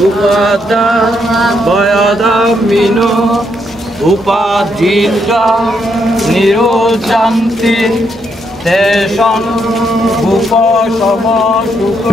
Upata Bayadamino Upadita Nirojanti তেষণ Bhup সম সুখ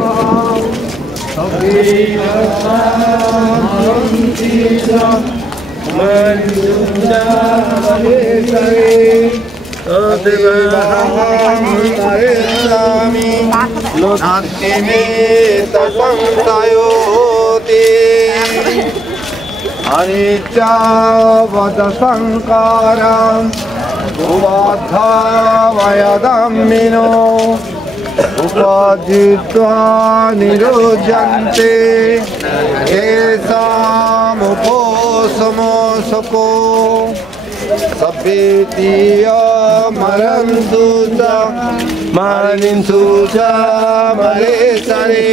अनिच्चावद संकारम् उपाधावयदम्मिनो उपाधित्वा निरुज्यन्ते येषामुपोषमोषको सभ्येतीय मरन्तु च मानिन्तु च मरेशरे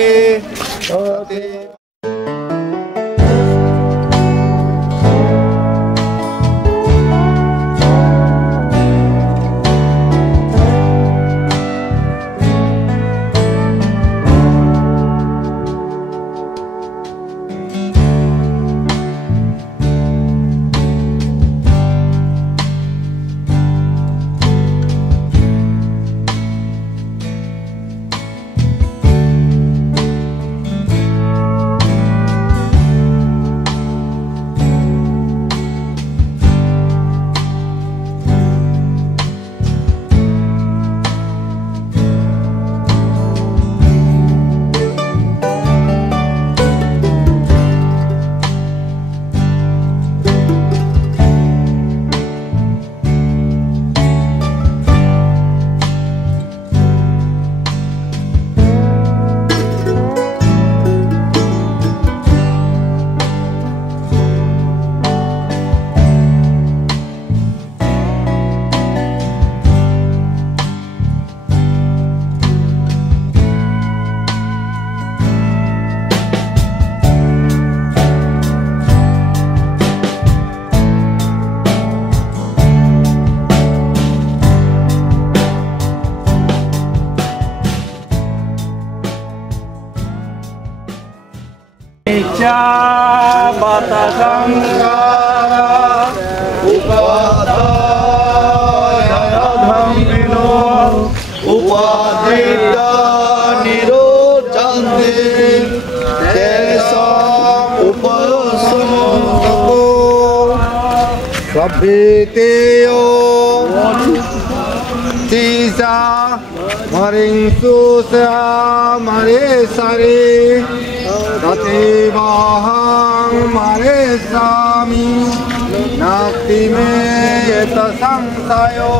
Batashangara उपाधावयदम्मिनो उपाधित्वा निरुज्यन्ते येषामुपोषमोषको सभ्येतीयो तीसा मरिन्तु च मरेशरे तथैवाहं मरेष्यामि नास्ति मे यत् संशयो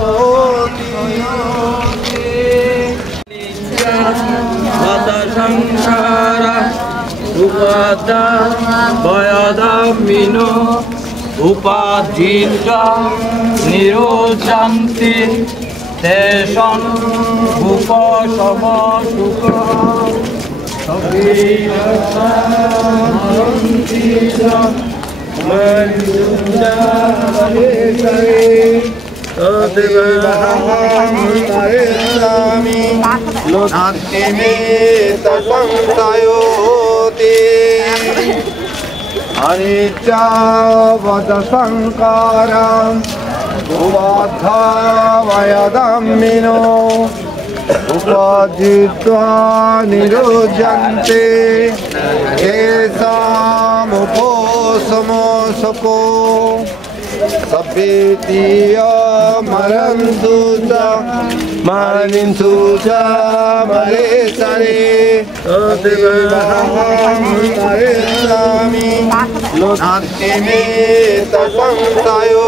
Batashangara Upadavayadamino Upadhita Nirojjanti Tesan Bhupa Sama Sukha अनिच्चावद संकारम् उपाधावयदम्मिनो उपाधित्वा निरुज्यन्ते येषामुपोषमोषको सभ्येतीय मरन्तु च मानिन्तु च मरेशरे मरेष्यामि नास्ति मे तत् संशयो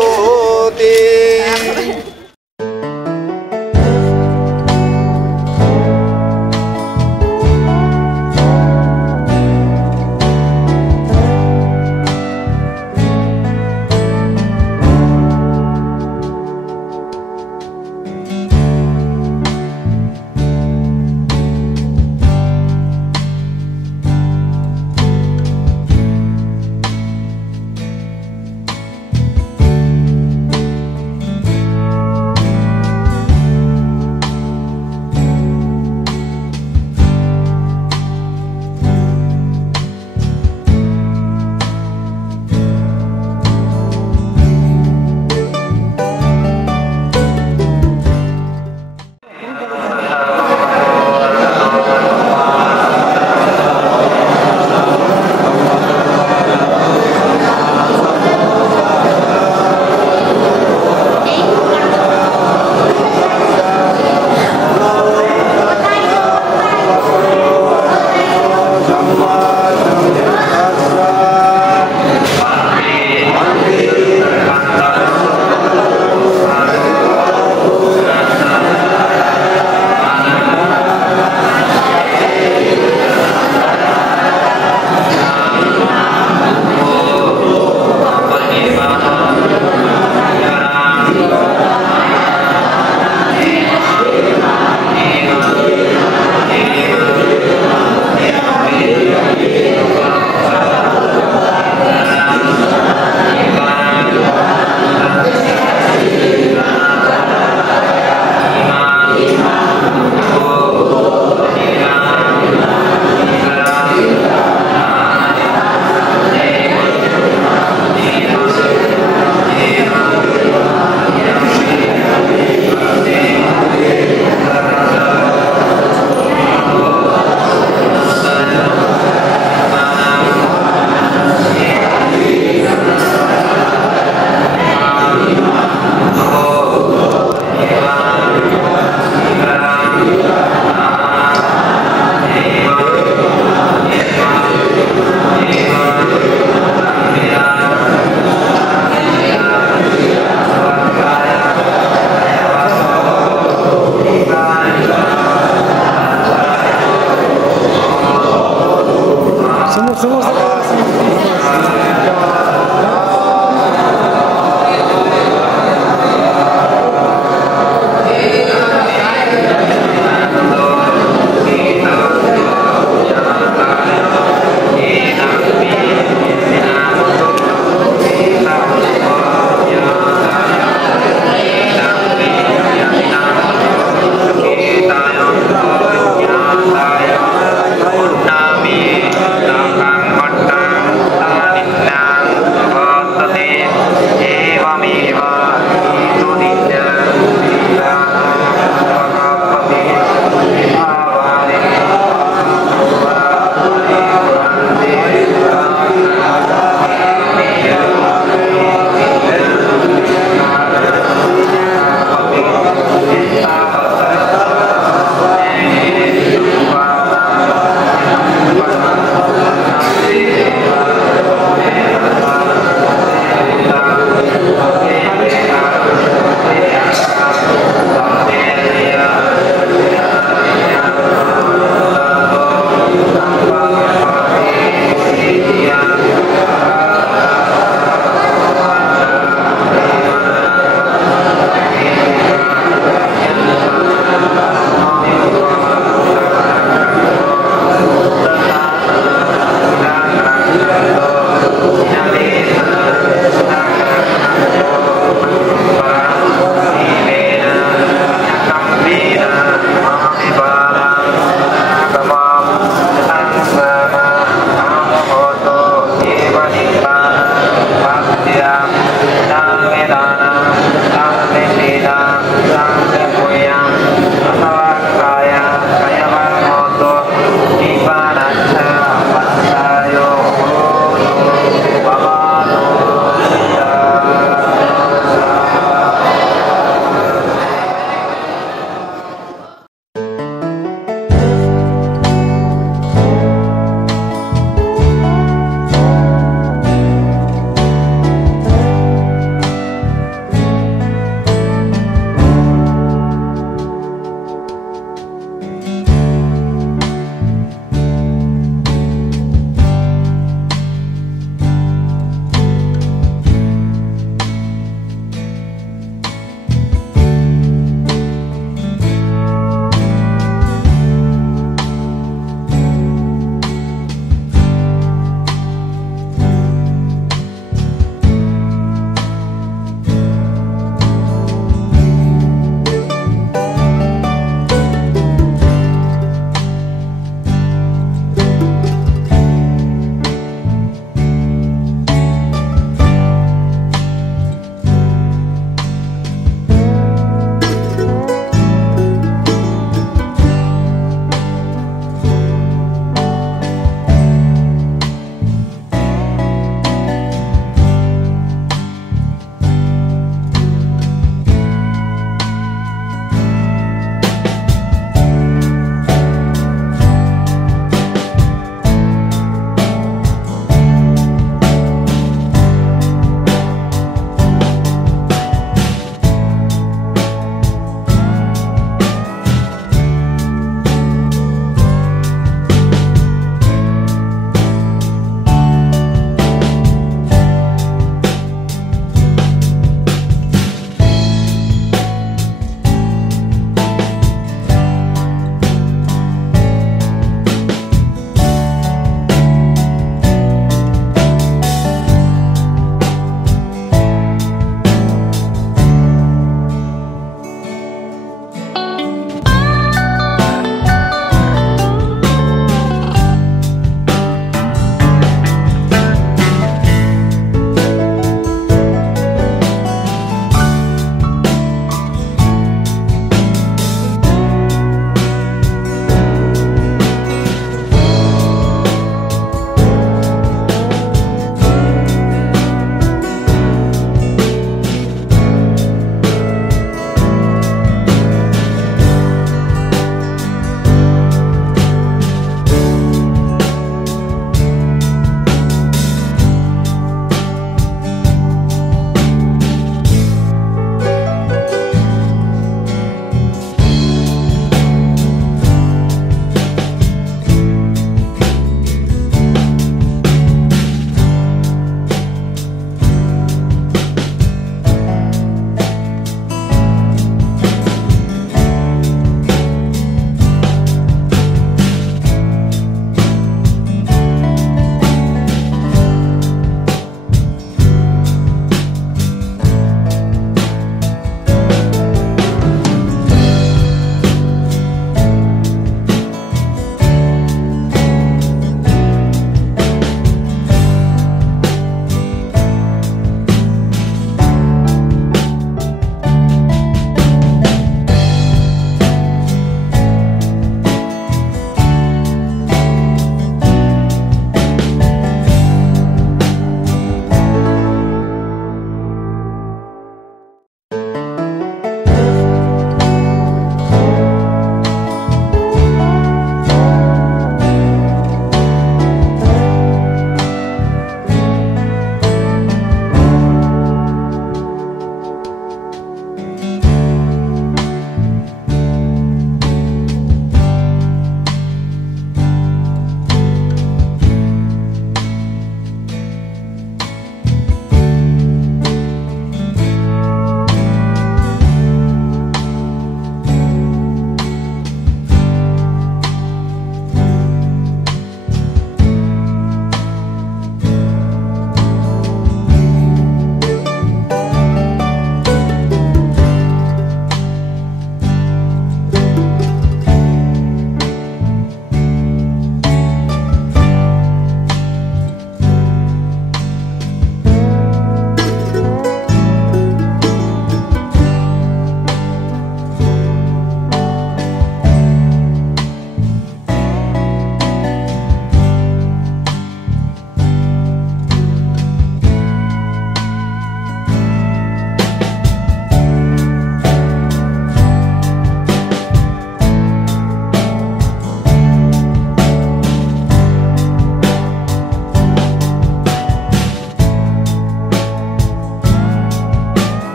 Nami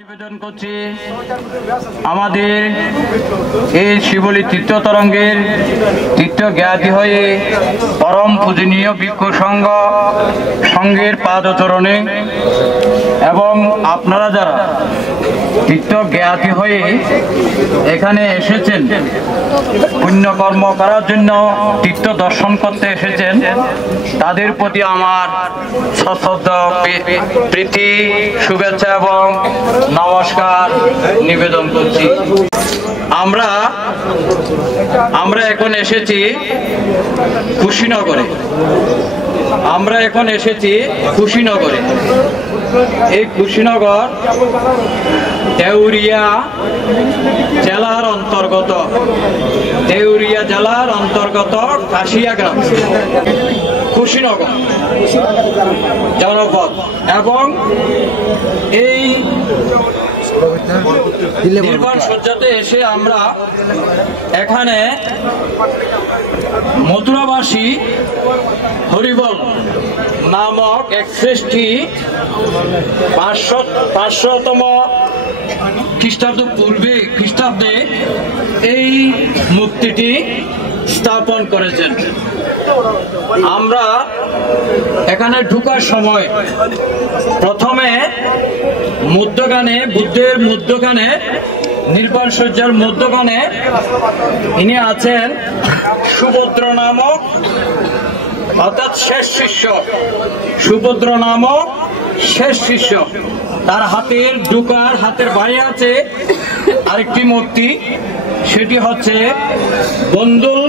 নিবেদন করছি আমাদের এই শিবলী তীর্থ তরঙ্গের তীর্থ জ্ঞাতি হয়ে পরম পূজনীয় ভিক্ষু সংঘের পাদচরণে এবং আপনারা যারা তীর্থ জ্ঞাতি হয়ে এখানে এসেছেন পুণ্যকর্ম করার জন্য তীর্থ দর্শন করতে এসেছেন তাদের প্রতি আমার সশ্রদ্ধ প্রীতি শুভেচ্ছা এবং নমস্কার নিবেদন করছি। আমরা এখন এসেছি কুশীনগরে। এই কুশীনগর দেউরিয়া জেলার অন্তর্গত কাশিয়া গ্রাম কুশীনগর জনপদ। এবং এই নির্বাণ সজ্জাতে এসে আমরা এখানে মথুরাবাসী হরিবল নামক এক শ্রেষ্ঠী 500তম খ্রিস্টাব্দে এই মূর্তিটি স্থাপন করেছেন। আমরা এখানে ঢোকার সময় প্রথমে বুদ্ধের মধ্যখানে নির্বাণ সজ্জার মধ্যখানে ইনি আছেন সুভদ্র নামক, অর্থাৎ শেষ শিষ্য। তার হাতের বাইরে আছে আরেকটি মূর্তি, সেটি হচ্ছে বন্দুল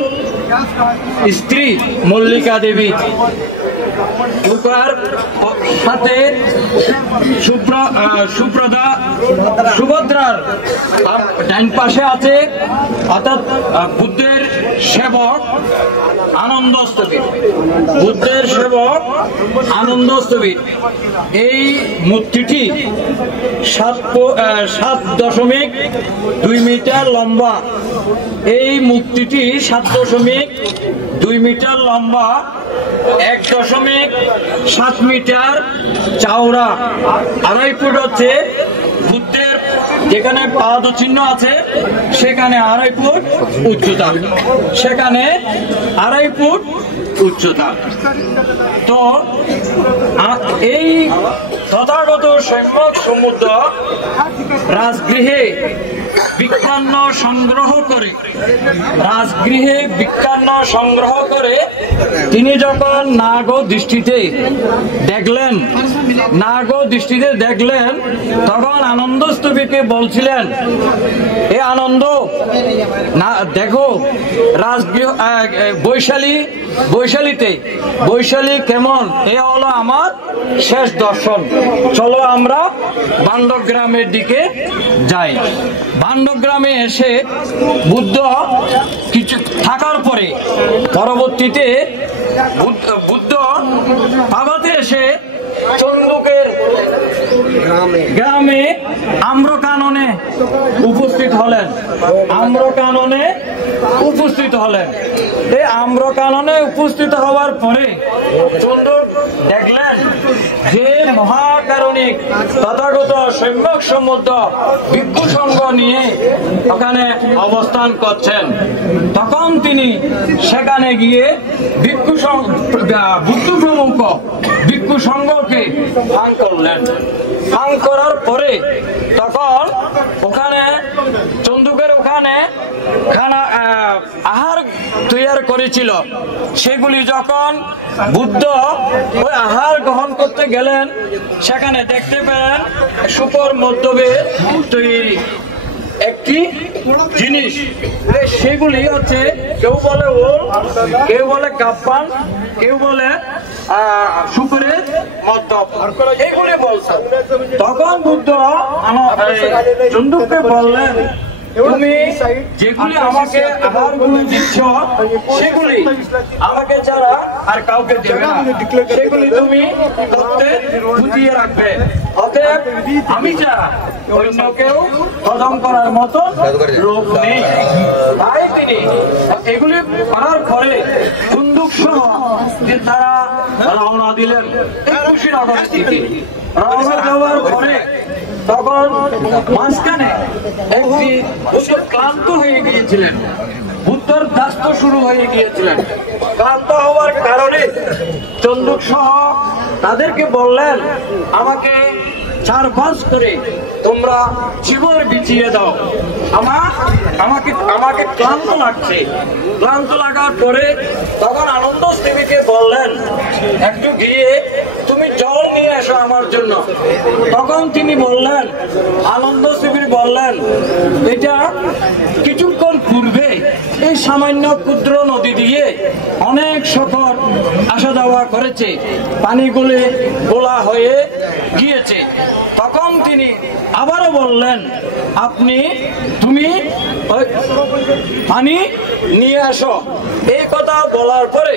স্ত্রী মল্লিকা দেবী। সাথে সুভদ্রার ডাইন পাশে আছে অর্থাৎ বুদ্ধের সেবক আনন্দস্তবীর। এই মূর্তিটি 7.2 মিটার লম্বা। এই মূর্তিটি 7.2 মিটার লম্বা, 1.7 মিটার চওড়া, 2.5 ফুট হচ্ছে বুদ্ধের যেখানে পাদ চিহ্ন আছে সেখানে 2.5 ফুট উচ্চতা। তো এই তথাগত সম্যক সমুদ্র রাজগৃহে বিজ্ঞান সংগ্রহ করে তিনি যখন নাগ দৃষ্টিতে দেখলেন তখন আনন্দস্তবীকে বলছিলেন, এ আনন্দ না দেখো রাজগৃহ বৈশালী কেমন, এ হলো আমার শেষ দর্শন, চলো আমরা বান্ডগ্রামের দিকে যাই। বান্ডগ্রামে এসে বুদ্ধ কিছু থাকার পরে পরবর্তীতে বুদ্ধ পাবাতে এসে চন্দুকের গ্রামে আম্রকাননে উপস্থিত হলেন। এই আম্রকাননে উপস্থিত হওয়ার পরে চন্দুক দেখলেন যে মহাকারণিক তথাগত সম্যক সমুদ্র ভিক্ষু সংঘ নিয়ে ওখানে অবস্থান করছেন। তখন তিনি সেখানে গিয়ে বুদ্ধ প্রমুখ ভিক্ষু সংঘকে ভাঙ করলেন। ভাঙ করার পরে তখন ওখানে চন্দুকের ওখানে আহার তৈরি করেছিল। সেগুলি যখন বুদ্ধ ওই আহার গ্রহণ করতে গেলেন সেখানে দেখতে পেলেন শুকর মধ্যে তৈরি একটি জিনিস। সেগুলি হচ্ছে কেউ বলে ওল, কেউ বলে গাপ্পান, কেউ বলে শুকরের মদ্যপ, এগুলি বলছে। তখন বুদ্ধ চন্দুককে বললেন, তুমি যেগুলি আমাকে আহারগুলো দিচ্ছ সেগুলি আমাকে ছাড়া আর কাউকে দেবে না, সেগুলি তুমি গুটিয়ে রাখবে। অতএব আমি ছাড়া অন্য কেউ হজম করার মতো লোক নেই। তাই তিনি এগুলি করার পরে বন্দুক সহ যে তারা রওনা দিলেন কুশীনগরের দিকে। রওনা দেওয়ার পরে তখন মাঝখানে একটি বুদ্ধ ক্লান্ত হয়ে গিয়েছিলেন, বুদ্ধর দাস্ত শুরু হয়ে গিয়েছিলেন। ক্লান্ত হওয়ার কারণে চন্দুক সহ তাদেরকে বললেন, আমাকে 4-5 করে তোমরা চিবর বিছিয়ে দাও, আমাকে ক্লান্ত লাগছে। ক্লান্ত লাগার পরে তখন আনন্দ দেবীকে বললেন, একটু গিয়ে তুমি জল নিয়ে এসো আমার জন্য। তখন তিনি বললেন, আনন্দ দেবী বললেন, এটা কিছুক্ষণ পূর্বে এই সামান্য ক্ষুদ্র নদী দিয়ে অনেক শকর আসা যাওয়া করেছে, পানিগুলো গোলা হয়ে গিয়েছে। তখন তিনি আবারও বললেন, তুমি পানি নিয়ে আসো। এই কথা বলার পরে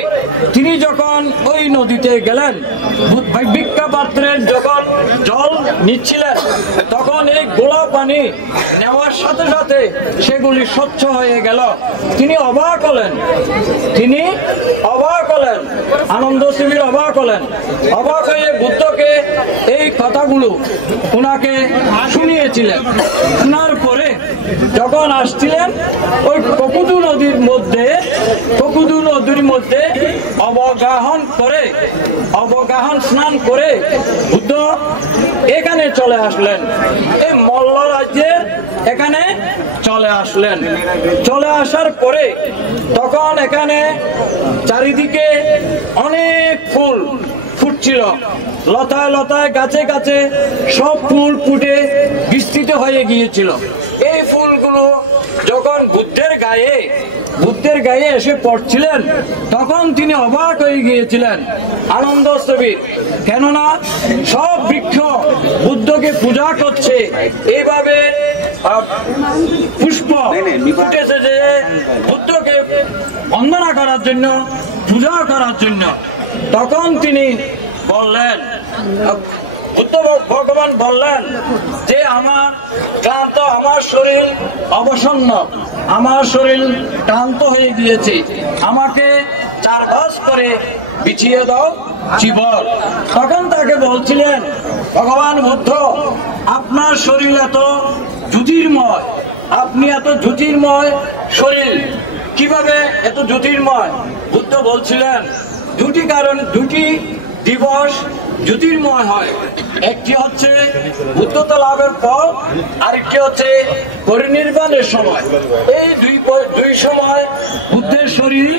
তিনি যখন ওই নদীতে গেলেন, ভিক্ষা পাত্রের যখন জল নিচ্ছিলেন, তখন এই গোলা পানি নেওয়ার সাথে সাথে সেগুলি স্বচ্ছ হয়ে গেল। তিনি অবাক হলেন, আনন্দ শিবির অবাক হলেন। অবাক হয়ে বুদ্ধকে এই কথাগুলো ওনাকে শুনিয়েছিলেন। শোনার পরে যখন আসছিলেন ওই ককুদু নদীর মধ্যে অবগাহন স্নান করে বুদ্ধ এখানে চলে আসলেন, এই মল্ল রাজ্যের এখানে চলে আসলেন। চলে আসার পরে তখন এখানে চারিদিকে অনেক ফুল ফুটছিল, লতায় লতায় গাছে গাছে সব ফুল ফুটে বিস্তৃত হয়ে গিয়েছিল। এই ফুলগুলো যখন বুদ্ধের গায়ে এসে পড়ছিলেন, তখন তিনি অবাক হয়ে গিয়েছিলেন আনন্দ স্থবির, কেননা সব বৃক্ষ বুদ্ধকে পূজা করছে। এইভাবে পুষ্প ফুটেছে যে বুদ্ধকে বন্দনা করার জন্য, পূজা করার জন্য। তখন তিনি বললেন, বুদ্ধ ভগবান বললেন যে আমার ক্লান্ত, আমার শরীর অবসন্ন, আমার শরীর ক্লান্ত হয়ে গিয়েছে, আমাকে 4-5 করে বিছিয়ে দাও চিবর। তখন তাকে বলছিলেন ভগবান বুদ্ধ, আপনার শরীর এত জ্যোতির্ময়, আপনি এত জ্যোতির্ময় শরীর, কিভাবে এত জ্যোতির্ময়? বুদ্ধ বলছিলেন, দুটি দিবস জ্যোতির্ময় হয়, একটি হচ্ছে বুদ্ধতা লাভের পর, আরেকটি হচ্ছে পরিনির্বাণের সময়। এই দুই সময় বুদ্ধের শরীর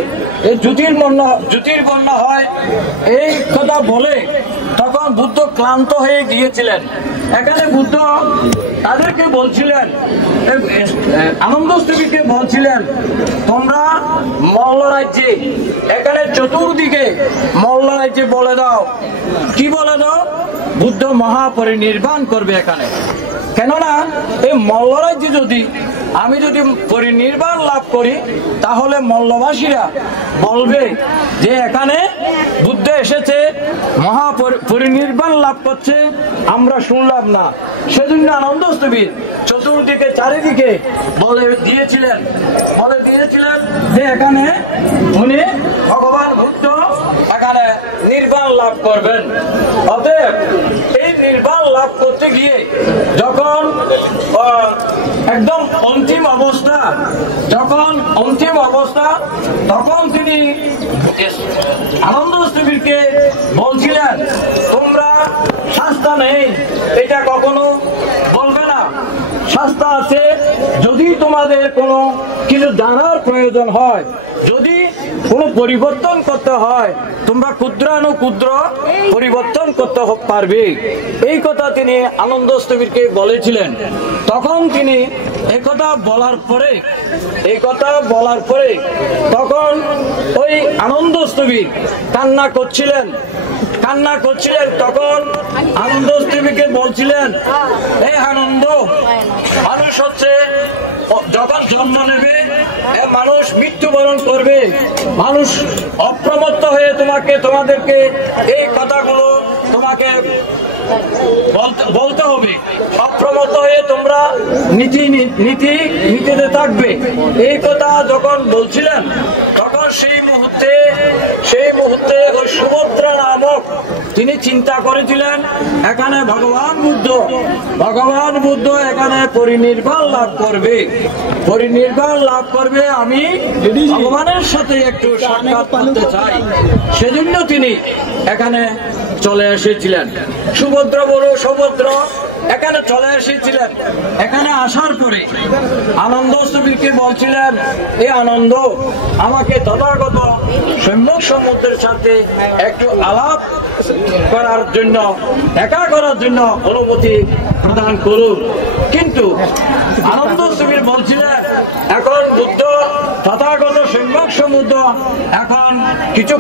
জ্যোতির্বর্ণ হয়। এই কথা বলে তখন বুদ্ধ ক্লান্ত হয়ে গিয়েছিলেন। এখানে বুদ্ধ তাদেরকে বলছিলেন, আনন্দ স্থবিরকে বলছিলেন, তোমরা মল্ল রাজ্যে এখানে চতুর্দিকে মল্ল রাজ্যে বলে দাও, কি বলে দাও? বুদ্ধ মহাপরিনির্বাণ করবে এখানে। কেননা এই মল্ল রাজ্যে আমি যদি পরিনির্বাণ লাভ করি, তাহলে মল্লবাসীরা বলবে যে এখানে বুদ্ধ এসেছে, মহাপরিনির্বাণ লাভ করছে, আমরা শুনলাম না। সেজন্য আনন্দ স্থবির চতুর্দিকে চারিদিকে বলে দিয়েছিলেন যে এখানে উনি ভগবান বুদ্ধ এখানে নির্বাণ লাভ করবেন। অতএব এই নির্বাণ লাভ করতে গিয়ে যখন একদম অন্তিম অবস্থা, তখন তিনি আনন্দ স্থবিরকে বলছিলেন, তোমরা শাস্তা নেই এটা কখনো বলবে না, শাস্তা আছে। যদি তোমাদের কোনো কিছু জানার প্রয়োজন হয়, যদি কোনো পরিবর্তন করতে হয়, তোমরা ক্ষুদ্রানুক্ষুদ্র পরিবর্তন করতে পারবে। এই কথা তিনি আনন্দ স্থবিরকে বলেছিলেন। তখন তিনি এই কথা বলার পরে তখন ওই আনন্দ স্থবির কান্না করছিলেন। তখন আনন্দ স্থবিরকে বলছিলেন, হে আনন্দ, মানুষ হচ্ছে যখন জন্ম নেবে, মানুষ মৃত্যুবরণ করবে, মানুষ অপ্রমত্ত হয়ে তোমাদেরকে এই কথাগুলো তোমাকে বলতে হবে। অপ্রমত্ত হয়ে তোমরা নীতিতে থাকবে। এই কথা যখন বলছিলেন, তখন সেই মুহূর্তে ওই সুভদ্রা নামক তিনি চিন্তা করেছিলেন এখানে ভগবান বুদ্ধ এখানে পরিনির্বাণ লাভ করবে, আমি ভগবানের সাথে একটু সাক্ষাৎ করতে চাই। সেজন্য তিনি এখানে চলে এসেছিলেন। সুভদ্রা এখানে চলে এসেছিলেন। এখানে আসার পরে আনন্দস্তবীকে বলছিলেন, এই আনন্দ, আমাকে তথাগত সম্যক সমুদ্রের সাথে একটু আলাপ করার জন্য, দেখা করার জন্য অনুমতি প্রদান করুন। কিন্তু আনন্দস্তবীর বলছিলেন, এখন বুদ্ধ তথাগত সম্যক সমুদ্র এখন কিছু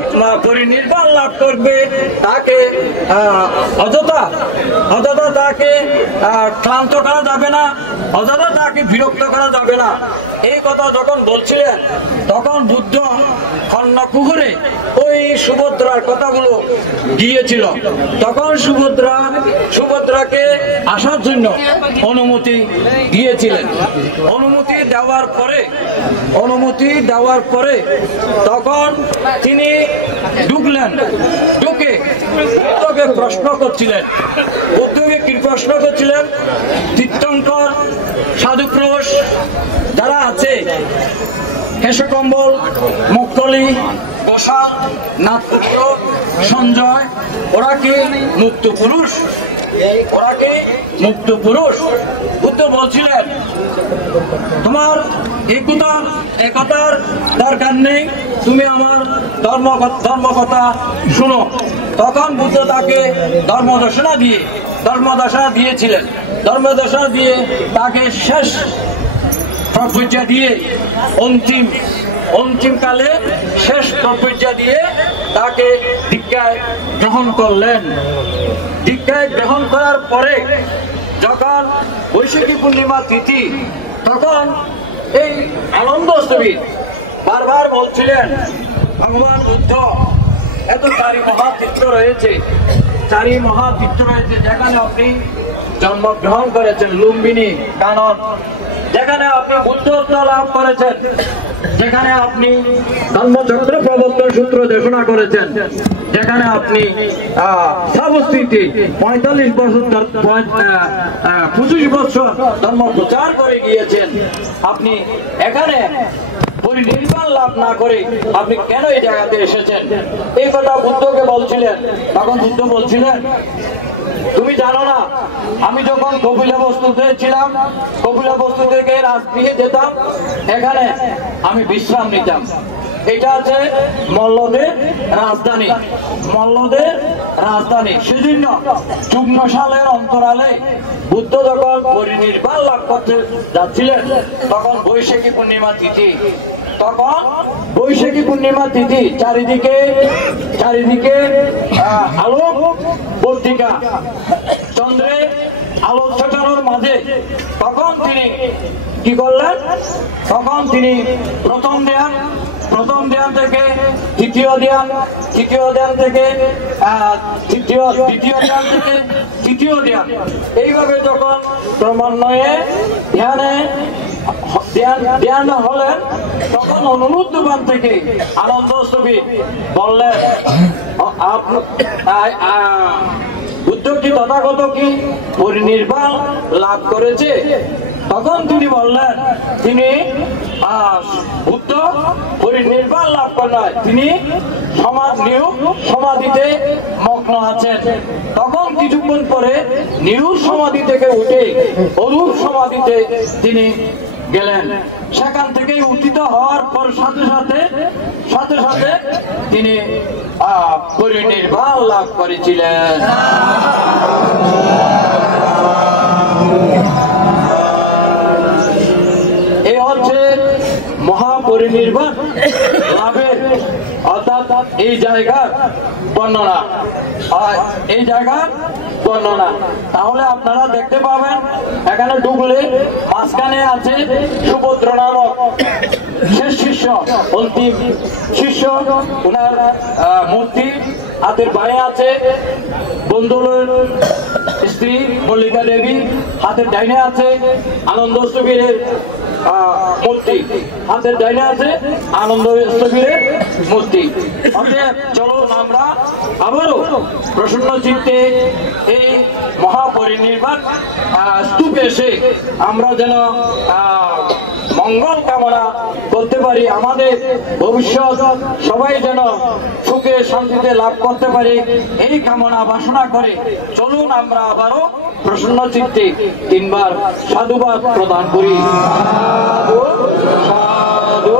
পরিনির্বাণ লাভ করবে, তাকে অযথা তাকে ক্লান্ত করা যাবে না, অযথা তাকে বিরক্ত করা যাবে না। এই কথা যখন বলছিলেন তখন বুদ্ধ কর্ণকুহরে ওই সুভদ্রার কথাগুলো গিয়েছিল। তখন সুভদ্রাকে আসার জন্য অনুমতি দিয়েছিলেন। অনুমতি দেওয়ার পরে তখন তিনি ঢুকে বুদ্ধকে প্রশ্ন করছিলেন। তীর্থঙ্কর, সাধুপ্রোষ যারা আছে, কেশকম্বল, মক্কলি, গোসাল, নাথপুত্র, সঞ্জয়, ওরা কি মুক্ত পুরুষ? বুদ্ধ বলছিলেন, তোমার একতার দরকার নেই, তুমি আমার ধর্ম কথা শুনো। তখন বুদ্ধ তাকে ধর্মদর্শনা দিয়েছিলেন। ধর্মদর্শনা দিয়ে তাকে শেষ প্রপূজা দিয়ে অন্তিমকালে শেষ প্রপূজা দিয়ে তাকে দীক্ষায় গ্রহণ করলেন। দীক্ষায় গ্রহণ করার পরে যখন বৈশাখী পূর্ণিমা তিথি, তখন এই আনন্দস্তবী বারবার বলছিলেন, ভগবান বুদ্ধ এত চারি মহাতীর্থ রয়েছে, যেখানে আপনি জন্মগ্রহণ করেছেন, লুম্বিনী, কানন, যেখানে আপনি বুদ্ধত্ব লাভ করেছেন, যেখানে আপনি ধর্মচক্র প্রবর্তন সূত্র দেশনা করেছেন, যেখানে আপনি সাবস্থিতি 45 বছর 25 বছর ধর্ম প্রচার করে গিয়েছেন, আপনি এখানে পরিনির্বাণ লাভ না করে আপনি কেন এই জায়গাতে এসেছেন? এই কথা বুদ্ধকে বলছিলেন। তখন বুদ্ধ বলছিলেন, তুমি জানো না, আমি যখন কপিলবস্তুতে ছিলাম, কপিলবস্তু থেকে রাজগৃহে যেতাম, এখানে আমি বিশ্রাম নিতাম। এটা আছে মল্লদের রাজধানী। সেজন্য 54 সালের অন্তরালে বুদ্ধ যখন পরিনির্বাণ লাভ করতে যাচ্ছিলেন, তখন বৈশাখী পূর্ণিমা তিথি, চারিদিকে আলোক বর্তিকা, চন্দ্রে আলো ছটানোর মাঝে তখন তিনি কি করলেন? তখন তিনি প্রথম ধ্যান থেকে দ্বিতীয় ধ্যান থেকে তৃতীয় ধ্যান, এইভাবে যখন ক্রমান্বয়ে ধ্যান হলেন, তখন অনুরুদ্ধবান থেকে আনন্দস্তবী বললেন, বুদ্ধ কি তথাগত কি পরিনির্বাণ লাভ করেছে? তখন তিনি বললেন, তিনি বুদ্ধ পরিনির্বাণ লাভ করেন, তিনি সমাধিতে মগ্ন আছেন। তখন কিছুক্ষণ পরে নিরূপ সমাধি থেকে উঠে অরূপ সমাধিতে তিনি গেলেন। সেখান থেকে উত্থিত হওয়ার পর সাথে সাথে তিনি পরিনির্বাণ লাভ করেছিলেন। এই হচ্ছে মহাপরিনির্বাণ লাভের অর্থাৎ এই জায়গার বর্ণনা। তাহলে আপনারা দেখতে পাবেন, এখানে ঢুকলে মাঝখানে আছে সুভদ্র নামক শেষ শিষ্য, অন্তিম শিষ্য, ওনার মূর্তি। হাতের বায়ে আছে বন্ধুর স্ত্রী মল্লিকা দেবী, হাতের ডাইনে আছে আনন্দস্তবীরের মূর্তি, হাতের ডাইনে আছে আনন্দ স্থবিরের মূর্তি। অতএব চলুন আমরা আবারও প্রসন্ন চিত্তে এই মহাপরিনির্বাণ স্তূপে এসে আমরা যেন মঙ্গল কামনা করতে পারি, আমাদের ভবিষ্যৎ সবাই যেন সুখে শান্তিতে লাভ করতে পারে, এই কামনা বাসনা করে চলুন আমরা আবারও প্রসন্ন চিত্তে 3 বার সাধুবাদ প্রদান করি। সাধু সাধু